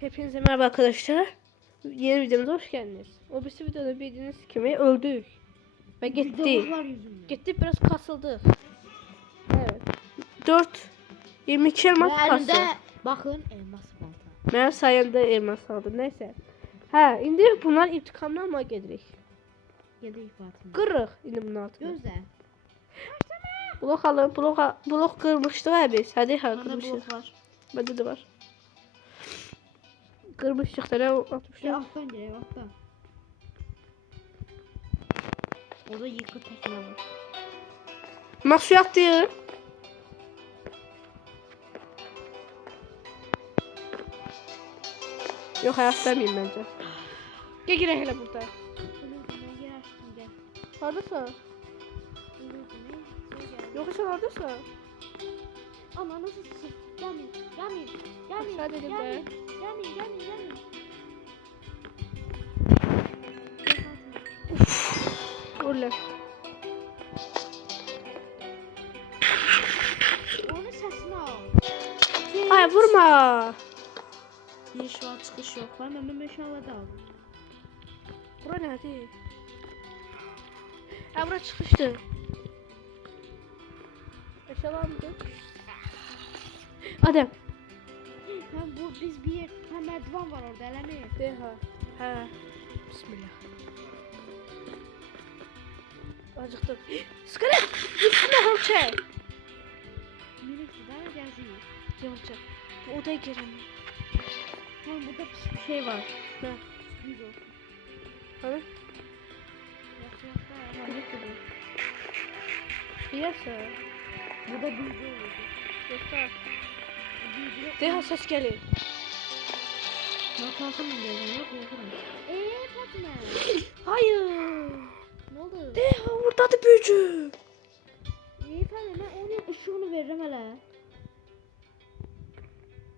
Hepinize merhaba arkadaşlar. Yeni videomuza hoş geldiniz. O bir videoda bildiğiniz gibi öldük. Ve gitti. Gitti biraz kasıldı. Evet. 22 elmas kası. Bakın elmas balta. Benim sayemde elmas aldım. Neyse. Ha, indi bunlar intikamını almaya gedirik. Yedik Fatıma. Qırıq indi bunun altına. Gözle. Blok alın. Blok kırmıştık ha biz. Hadi ha Bana kırmıştık. blok var. Bende de var. Kırmıştık da ne atmıştık. Alttan gel alttan. Orada yıkı tekne var. Nasıl yaktı? Yok hayatta mıyım bence. Gel gire hele burada. Gel açtım gel. Oradasın. Yok sen oradasın. Ama nasıl sık? Gelmeyin. Aşağı dedim de. Gelmeyin. Öyle. Onun sesini al. Ay vurma. Bir şu an çıkış yok. Ben hemen meşalada aldım. Bura nerede? Ha bura çıkıştı. Eşyalar mıydı? Adem. Biz bir merdiven var orada elemi. Deha. Ha. Bismillah. Acıktım. Skalet! Üstüne hamçe! Minik daha geziyor. Yavaşça. Bu odaya girelim. Tamam burada pis bir şey var. Ne? Sürpriz olsun. Hani? Yaklaşık ama ne bu? Yerse. Burada büyücü oldu. Yoksa. Büyücü. Deha ses geliyor. Natasın mı geliyor? Korkuyorum. Fatma. Hayır. Ne oldu? Deha orada da büyücü. Fatma ben onun ışığını veririm hele.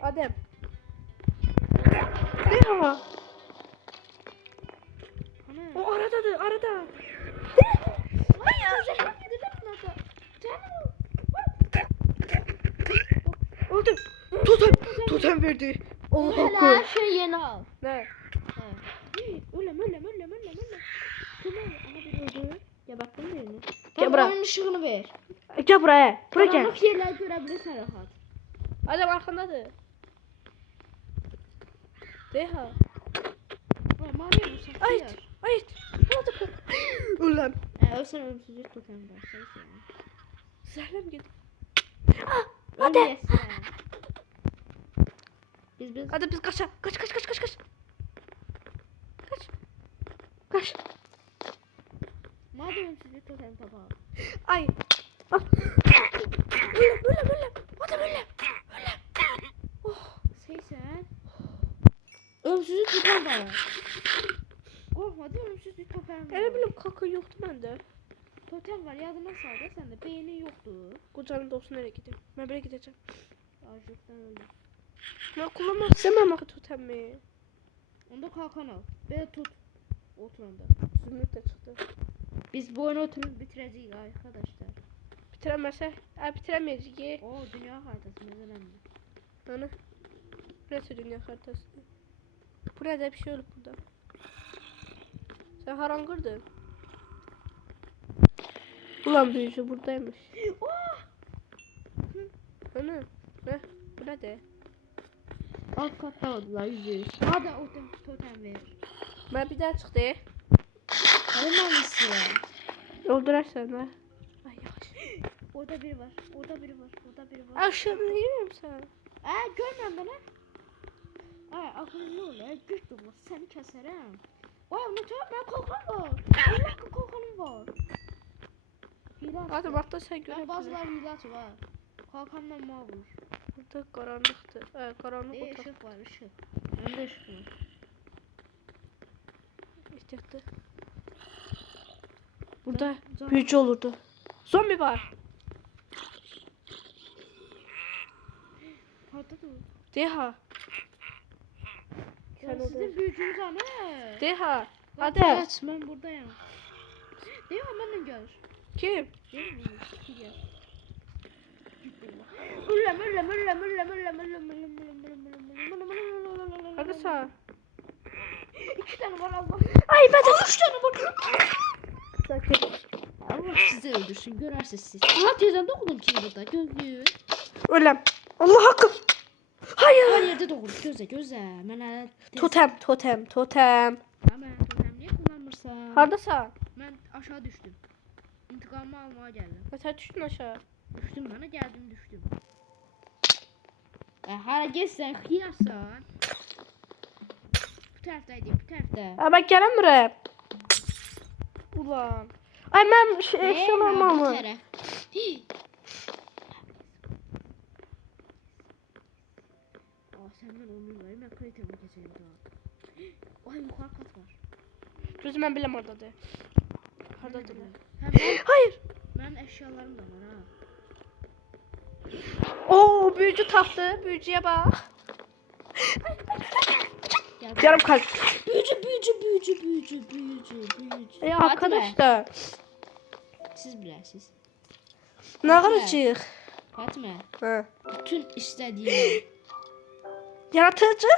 Adem. Deha. Ana. O aradadır arada. Hayır. Zehra gideceğim Nata. Canım. Öldüm. Totem verdi. Allah Hele hakkı. her şeyi yeni al. Ne? Ölem. Tamam ama bir öldü. Ya baktım birini. Gel Tamam buraya. oyunun ışığını ver. Gel buraya. Buraya gel. Karanlık yerler görebilirsen rahat. Adem arkandadır. Deha. Ay mavi bu saklı Ayıt. yer. Ayıt. Ulan. Ölsen ölümsüzlük totem var. Şey söyleyeyim. Zerlem git. Hadi. Hadi. Biz. Hadi biz kaç. Kaç. Madem ölümsüzlük totem baba. Ay. Ah. Ölüm. Hadi ölüm. Oh. Sen. Ölümsüzlük totem var. Korkma değil ölümsüzlük totem var. Elə biləm kaka yoktu bende. Totem var yadına sal da sende beynin yoktu. Kucağım da olsun nereye gideyim. Ben böyle gideceğim. Açlıktan öldüm. Ben kullanmak istemem akı totemi. Onda kalkan al. Böyle tut. Otur onda. Zümrüt de çıktı. Biz bu oyunu oturup bitireceğiz arkadaşlar. Bitiremezse. Bitiremeyeceğiz. Oo dünya haritası mesela. Ana. Burası dünya haritası. Burada bir şey olup burada. Sen haram kırdın. Ulan büyücü buradaymış. Ana. Ne? Bu ne de? Alt katta oldular %100. Hadi o totem ver. Ben bir daha çıktı. Hadi mamisi ya. Öldürersen ha. Ay yavaş. Orada biri var. Orada biri var. Aşağıda yemiyor musun sen? Görmem bana. Akıllı ol ya. Güç durma. Seni keserim. Vay ne tuhaf ben kalkan var. Allah kalkanım var. Hile Hadi açtı. bak da sen Ben görebilirsin. bazıları hile açıyor ha. Kalkandan mağdur. Burada karanlıktı. Karanlık otak. Işık var ışık. Önde ışık var. İhtiyatlı. Burada büyücü olurdu. Zombi var. Orada dur. Deha. Ya sizin büyücünüz ha ne? Deha. Hadi. Evet ben buradayım. Değil mi benimle gel. Kim? Değil mi? Gel. Hardasa? 2 tane var Allah. Ay ben de 3 tane var. sakin. Allah sizi öldürsün görərsiniz siz. Ha tezden doğdum ki burada gözlüyün. Öləm. Allah haqqı. Hayır. Her yerde doğdum gözə. Mən hələ Totem, totem, totem. Mən totem niyə kullanmırsan? Hardasa? Mən aşağı düşdüm. İntikamımı almaya geldim. Mesela düşdün aşağı. Düşdüm bana geldim düşdüm. Hara geçsən xiyarsan. Bu tərəfdəydi, bu tərəfdə. Aa, ben gelemiyorum. Ulan. Ay ben eşyalarım Bu almam. tərəf. Səndən onun var. Mən kreditimi keçəyim daha. Ay yuxarı kat var. Gözüm ben biləm oradadır. Haradadır? Həm Hayır. mənim əşyalarım da var ha. Oo, büyücü taftı. Büyücüye bak. Gel. Yarım kalp. Büyücü. Ya arkadaşlar. Siz biləsiniz. Ne kadar Fatma, Ha. bütün istədiyim Yaratıcı.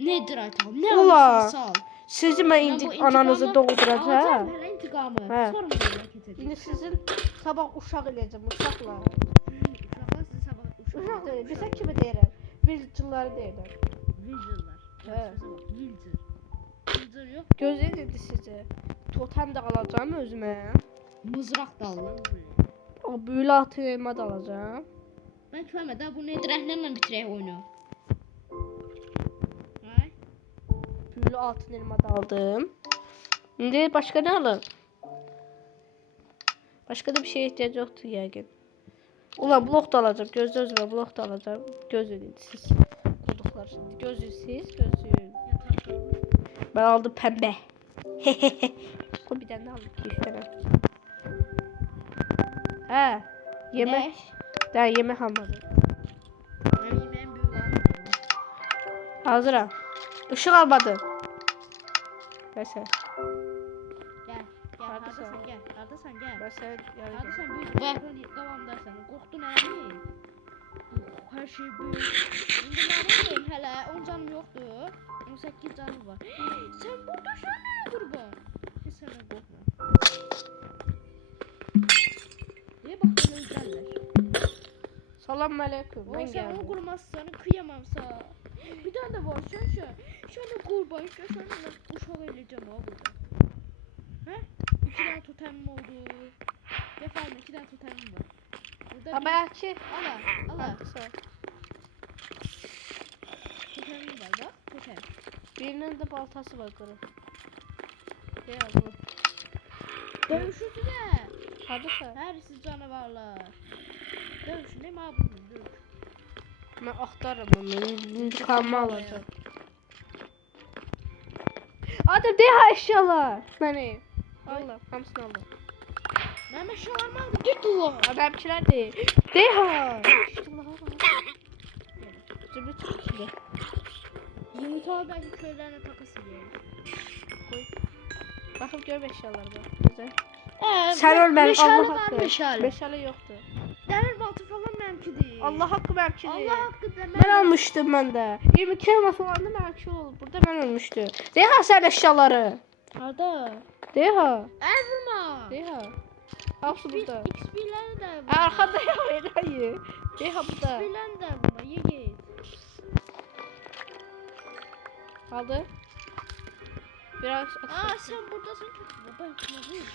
nedir atam? Ne Ula. alırsan sal. Sizi ben Ben indi bu intikamı ananızı doğduracağım. Alacağım hələ intikamı. He. Sonra merak edəcəm. Şimdi sizin sabah uşaq eləyəcəm, uşaqlar. Uşaqlar sizi sabah Uşaq deyil, bizə kimi deyirəm. Virgilləri deyirəm. Vigillar. He. Vigil. Vigil yox. Gözləyirdi sizi. Totem də alacağım özümə. Mızraq da alın. O büyülü atı elma da alacağım. Ben küfəmədə bu nedir? Rəhlərlə bitirək oyunu. Hay. Büyülü altın elma da aldım. Şimdi başka ne alın? Başka da bir şeye ihtiyaç yoktu yəqin. Ulan blok da alacağım. Gözlə özümə blok da alacağım. Gözləyin siz. Qurduqlar. Gözləyin siz. Gözləyin. Ben aldım pembe. O bir tane aldım. 2 tane. He. Yemek. Daha yemek almadım. Mənim yeməyin böyük var. Hazıram. Işık almadım. Neyse. Gəl. Gəl. Hardasan? Hardasan gəl. Hardasan gəl. Ben sen yarı Hardasan böyük. Baxın davamdasan. Qorxdun eləmi? Hər şey böyük. İndi mənim hələ 10 canım yoxdur. 18 canım var. Sən burdasan nə qurban? Heç səndən qorxma. Niyə bax belə öldürərlər? Salam aleyküm. O Ben sen onu geldim. kurmazsan kıyamamsa. Bir tane de var sen. Şöyle kurban işte şöyle uşak eleyeceğim ha burada. He? 2 tane totemim oldu. Efendim 2 tane totemim var. Burada Haberci. Ala. Haklısın. Totemim var bak. Totem. Birinin de baltası var kırık. Ya bu. Dövüşürsü de. Haklısın. Her siz canavarlar. Dövüşün değil mi abi? Dövüş. Ben aktarım onu. İntikamımı alacağım. Hadi deha eşyalar. Beni. Allah. Hamsını aldım. Ben eşyalarımı aldım. Git ulan. Benimkiler değil. Deha. Cümle çok içinde. Yumurtalı belki köylerine takası yiyelim. Bakıp gör eşyalar bak. Güzel. Sen Sen ölme. meşale Allah var hakkı. meşale. Meşale yoktu. Demir baltı falan benimki değil. Allah hakkı benimki değil. Allah hakkı demir. Ben almıştım ben de. 22 elmas olandı belki olur. Burada ben ölmüştüm. Deha sen eşyaları. Hadi. Deha. El vurma. Deha. Hapsi burada. XP'leri de vurma. Arkada ya Eda'yı. Deha burada. XP'leri de vurma. Ye git. Aldı. Biraz Aa sen buradasın. Ben şuna vurdum.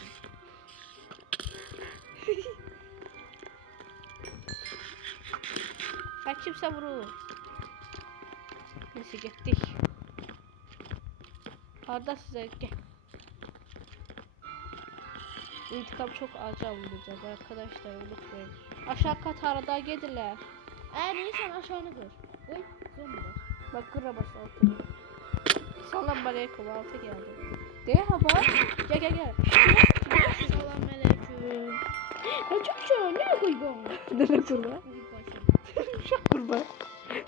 Ha kimse vurur. Neyse gittik. Arda size gel. İntikam çok acı alınacak arkadaşlar unutmayın. Aşağı kat arada gelirler. Neyse aşağını kır. Oy zombiler. Bak kıra bas altını. Salam aleyküm altı geldi. De hava. Gel gel gel. Selam aleyküm. Ben çok şey ne koyuyorum? Dene kurba. Uşak kurba.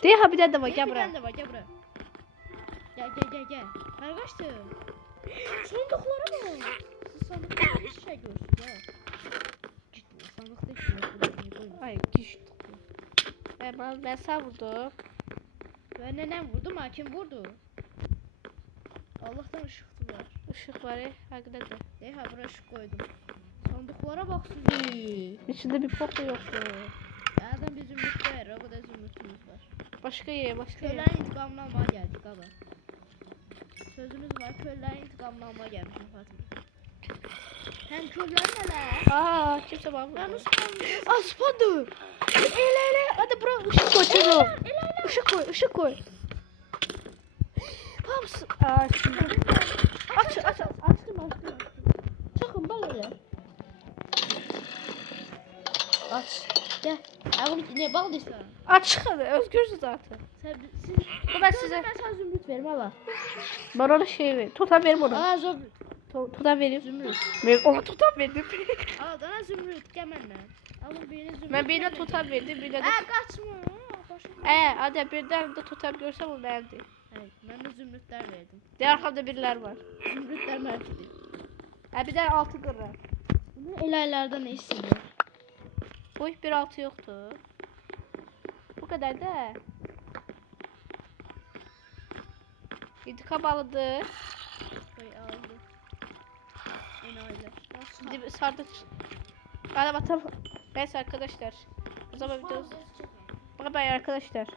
De ha bir tane de var gel buraya. Bir de var gel buraya. Gel. Her kaçtı? Sandıklara bak. Siz sandıklara bir şey görsünüz ha. Ciddi sandıkta hiç yok. Ay düştü. Ben sağ vurdum. Ben nenem vurdum ha, kim vurdu? Allah'tan ışıktı var. Işık var ya. Hakikaten. Ha buraya ışık koydum. Sandıklara bak sizi. İçinde bir pok da yoktu. Nereden bir zümrüt ver, o kadar zümrütümüz var. Başka ye, başka ye. Köylerin intikamını almaya geldik abi. Sözümüz var, köylerin intikamını almaya gelmişim Fatih. Hem köyler neler? Aa, kimse bana Ben vurdu. uspandım. Aa, spawn'du. Ele. Hadi bro, ışık koy çocuğum. Işık koy. Hamsi. Aa, şimdi. Açtım. Çıkın bak öyle. Aç. Gel. Oğlum ne bağlıysa? Aç hadi, özgürsün zaten. Siz Ben size. ben sana zümrüt verim hala. Bana onu şey ver. Tutam verim onu. Aa zümrüt. Tutam vereyim. Zümrüt. Ben ona tutam verdim. Aa bana zümrüt gel benimle. Alın birine zümrüt. Ben birine tutam verdim, birine de... Kaçma. Hadi birden de tutam görsem o beğendi. Evet ben de zümrütler verdim. De arkamda biriler var. Zümrütler merkezi. Bir tane 6 lira. Bunu elaylardan ne istiyor? Boy bir altı yoktu. Bu kadar da. İntikam alındı. Koy aldı. Elaylar. Şimdi sardık. Hadi bakalım. Neyse arkadaşlar. O zaman videomuz. Bye bye arkadaşlar.